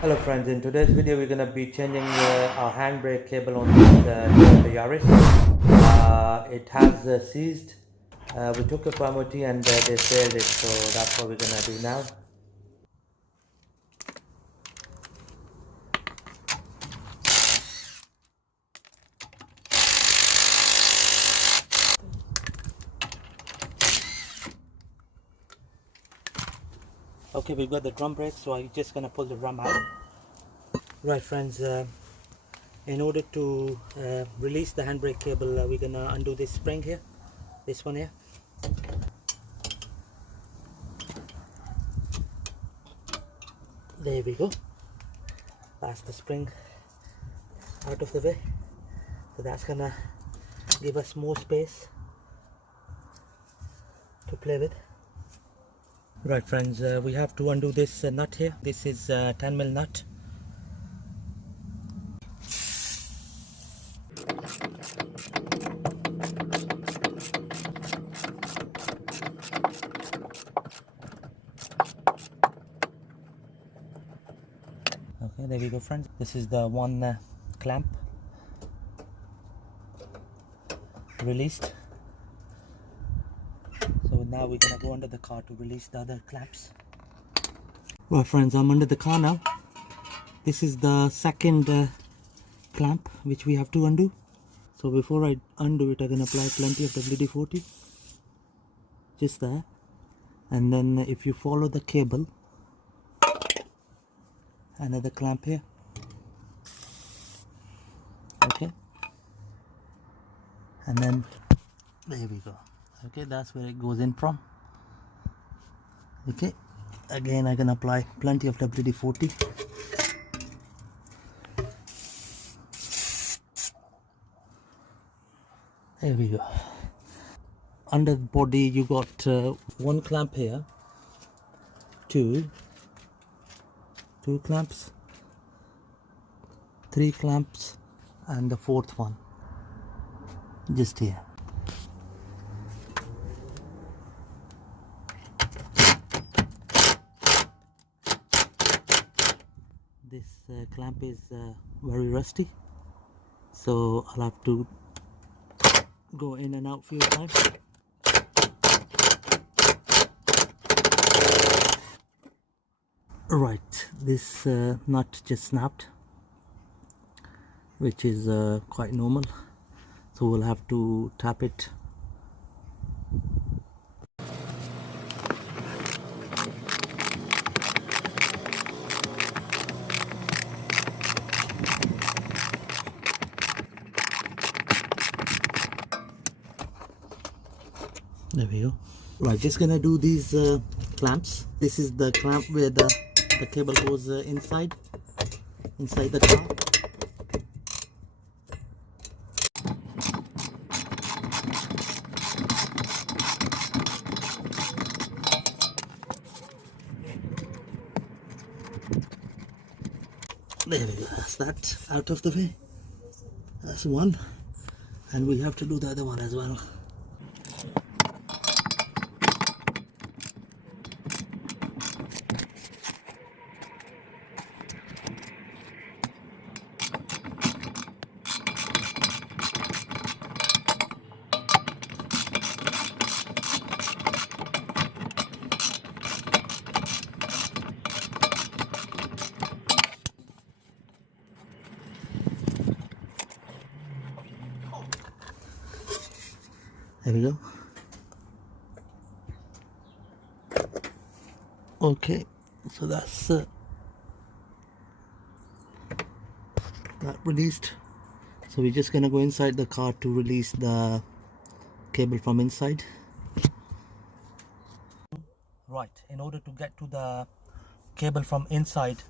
Hello friends, in today's video we're going to be changing our handbrake cable on this Toyota Yaris. It has seized. We took a MOT and they failed it, so that's what we're going to do now. Okay, we've got the drum brake, so I'm just going to pull the drum out. Right friends, in order to release the handbrake cable, we're going to undo this spring here, this one here. There we go. That's the spring out of the way, so that's gonna give us more space to play with. Right friends, we have to undo this nut here. This is a 10mm nut. Okay, there we go friends. This is the one clamp released. So now we're gonna go under the car to release the other clamps. Well friends, I'm under the car now. This is the second clamp which we have to undo. So before I undo it, I'm gonna apply plenty of WD-40 just there, and then if you follow the cable, another clamp here. Okay, and then there we go. Okay, that's where it goes in from. Okay, again I can apply plenty of WD-40. There we go. Under the body you got one clamp here, two clamps, three clamps, and the fourth one just here. This clamp is very rusty, so I'll have to go in and out a few times. Right, this nut just snapped, which is quite normal, so we'll have to tap it. There we go. Right, just gonna do these clamps. This is the clamp where the cable goes inside the car. There we go. That's that out of the way. That's one, and we have to do the other one as well. There we go. Okay, so that's that released. So we're just gonna go inside the car to release the cable from inside. Right, in order to get to the cable from inside,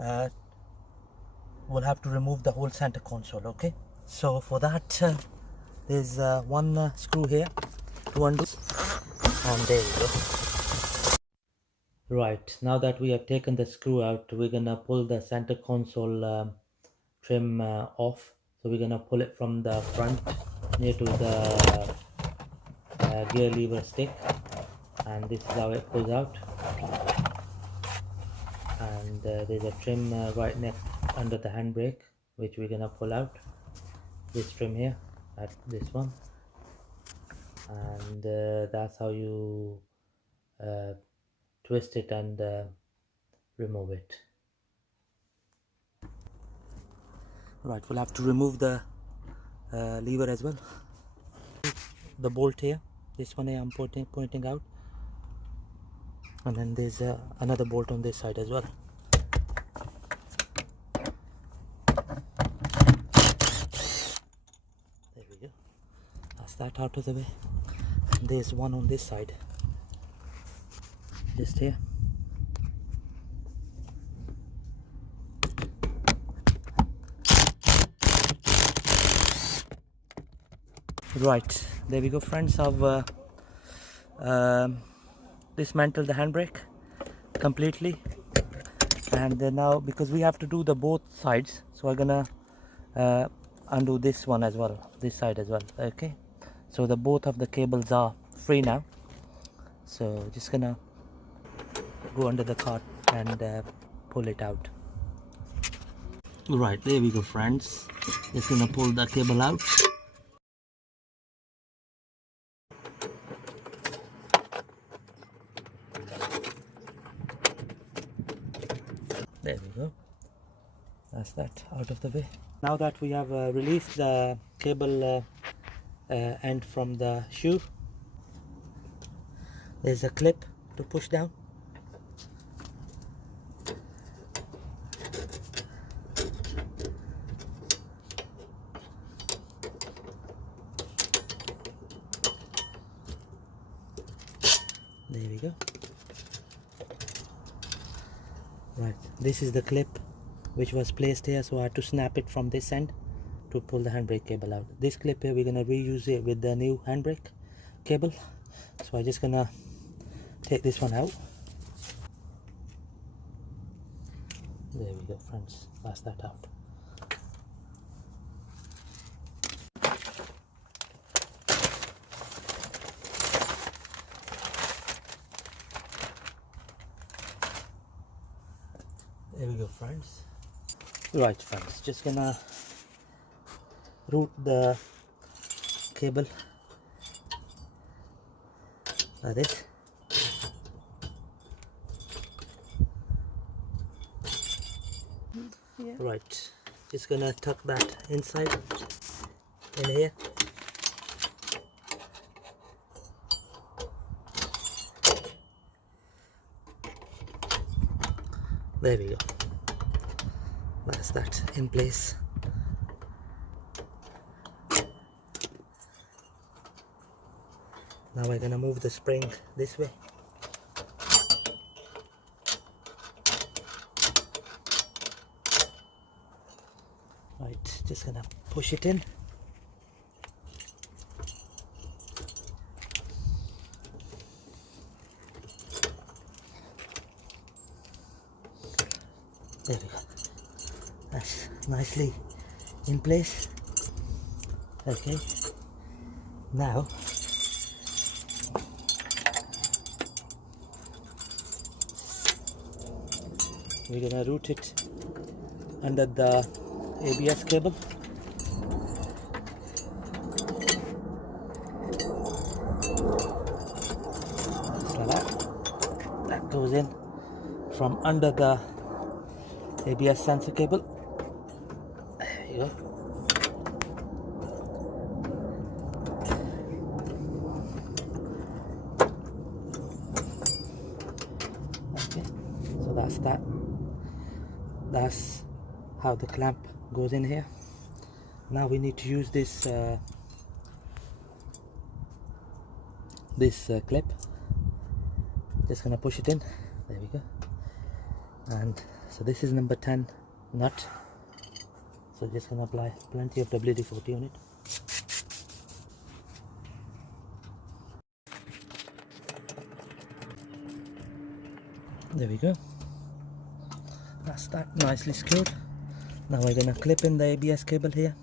we'll have to remove the whole center console. Okay, so for that there's one screw here to undo, and there we go. Right, now that we have taken the screw out, we're gonna pull the center console trim off. So we're gonna pull it from the front near to the gear lever stick, and this is how it pulls out. And and there's a trim right next under the handbrake which we're gonna pull out. This trim here, at this one, and that's how you twist it and remove it. Right, we'll have to remove the lever as well. The bolt here, this one I'm pointing out, and then there's another bolt on this side as well. There we go, that's that out of the way. And there's one on this side, just here. Right, there we go friends. I've dismantled the handbrake completely, and now because we have to do the both sides, so I'm gonna undo this one as well, this side as well. Okay, so the both of the cables are free now, so just gonna go under the cart and pull it out. Right, there we go friends, just gonna pull the cable out. There we go, that's that out of the way. Now that we have released the cable end from the shoe, there's a clip to push down. There we go. Right, this is the clip which was placed here, so I had to snap it from this end to pull the handbrake cable out. This clip here we're gonna reuse it with the new handbrake cable, so I'm just gonna take this one out. There we go friends, that's that out. There we go friends. Right friends, just gonna route the cable like this. Yeah. Right, just gonna tuck that inside in here. There we go, that's that in place. Now we're gonna move the spring this way. Right, just gonna push it in. There we go, that's nicely in place. Okay, now we're gonna route it under the ABS cable. Just like that. That goes in from under the ABS sensor cable. There you go. Okay, so that's that. That's how the clamp goes in here. Now we need to use this clip. Just gonna push it in. There we go. And so this is number 10 nut, so just gonna apply plenty of WD-40 on it. There we go, that's that nicely screwed. Now we're gonna clip in the ABS cable here,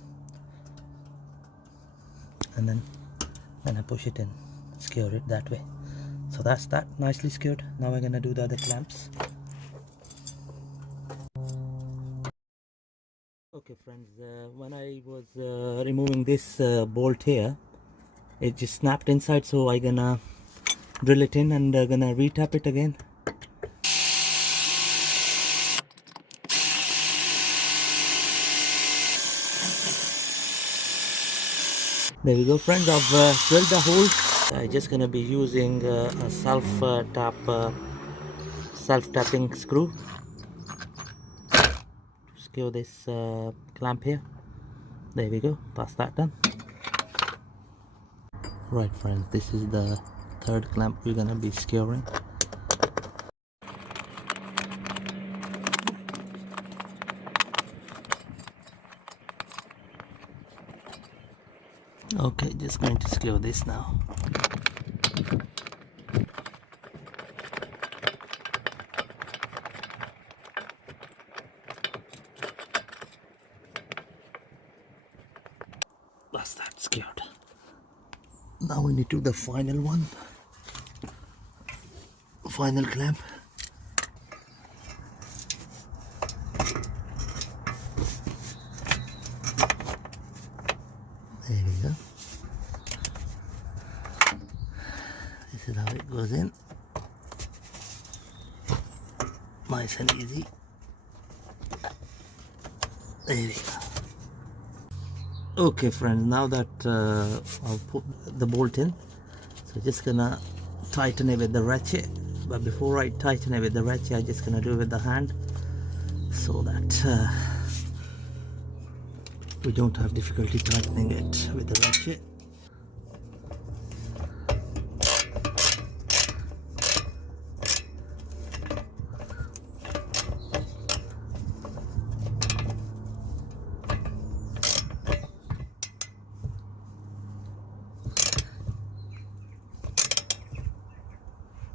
and then gonna push it in, secure it that way. So that's that nicely secured. Now we're gonna do the other clamps. Okay friends, when I was removing this bolt here, it just snapped inside, so I'm gonna drill it in and gonna retap it again. There we go friends, I've drilled the hole. I'm just gonna be using a self-tapping screw to secure this clamp here. There we go, that's that done. Right friends, this is the third clamp we're gonna be securing. Okay, just going to secure this now. That's that secured. Now we need to do the final one. Final clamp. There we go. This is how it goes in. Nice and easy. There we go. Okay friends, now that I'll put the bolt in, so just gonna tighten it with the ratchet. But before I tighten it with the ratchet, I'm just gonna do it with the hand, so that we don't have difficulty tightening it with the ratchet.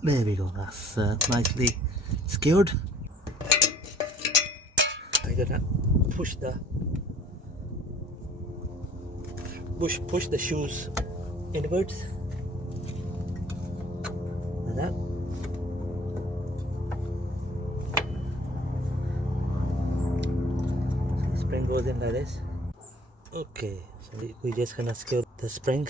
There we go, that's nicely secured. I'm gonna push the shoes inwards like that. So the spring goes in like this. Okay, so we're just gonna secure the spring.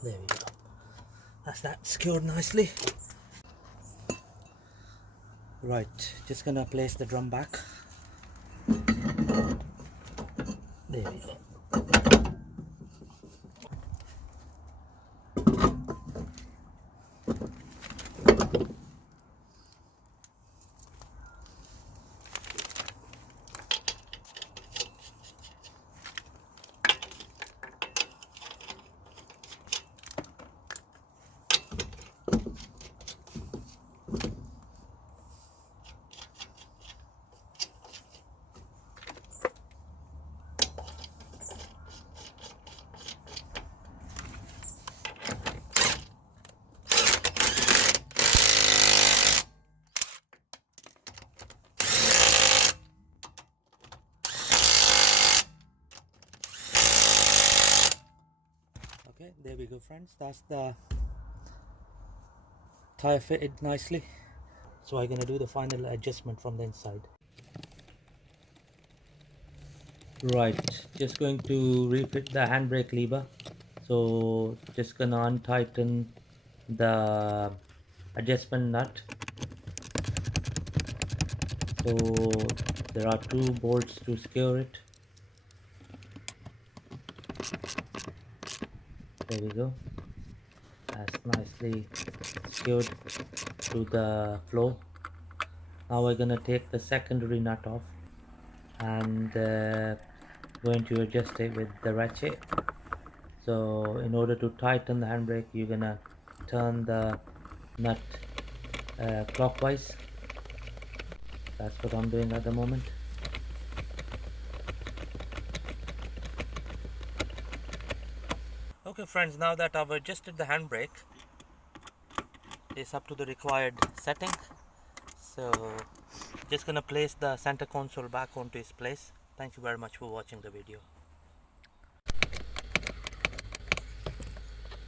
There we go. That's that secured nicely. Right, just gonna place the drum back. There we go. Okay, there we go friends, that's the tire fitted nicely. So I'm gonna do the final adjustment from the inside. Right, just going to refit the handbrake lever. So just gonna untighten the adjustment nut. So there are two bolts to secure it. There we go. That's nicely secured to the floor. Now we're gonna take the secondary nut off and going to adjust it with the ratchet. So in order to tighten the handbrake, you're gonna turn the nut clockwise. That's what I'm doing at the moment. Okay friends, now that I've adjusted the handbrake, it's up to the required setting. So just gonna place the center console back onto its place. Thank you very much for watching the video.